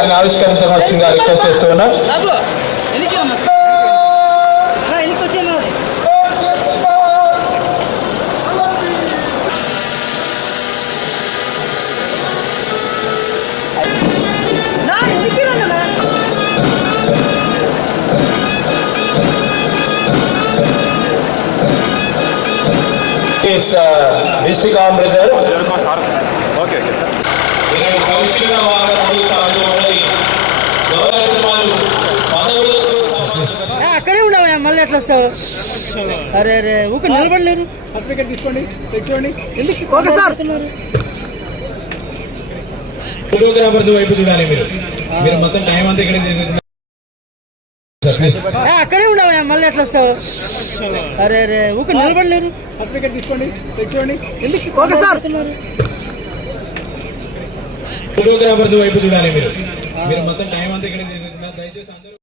గారిని ఆవిష్కరించవలసిందిగా రిక్వెస్ట్ చేస్తూ ఉన్నాం. District Arm Reserve. Okay, sir. అక్కడే ఉండవా మళ్ళీ ఎట్లా వస్తావు? అరే అరే ఊక నిలబడలేరు. సర్టిఫికేట్ తీసుకోండి, చెక్ చేయండి. ఎందుకు ఓకే సార్ ఫోటోగ్రాఫర్స్ వైపు చూడాలి మీరు మొత్తం టైం అంతా ఇక్కడ అక్కడే ఉండవా మళ్ళీ ఎట్లా వస్తావు? అరే అరే ఊక నిలబడలేరు. సర్టిఫికేట్ తీసుకోండి, చెక్ చేయండి. ఎందుకు ఓకే సార్ ఫోటోగ్రాఫర్స్ వైపు చూడాలి మీరు మొత్తం టైం అంతా ఇక్కడ దయచేసి అందరూ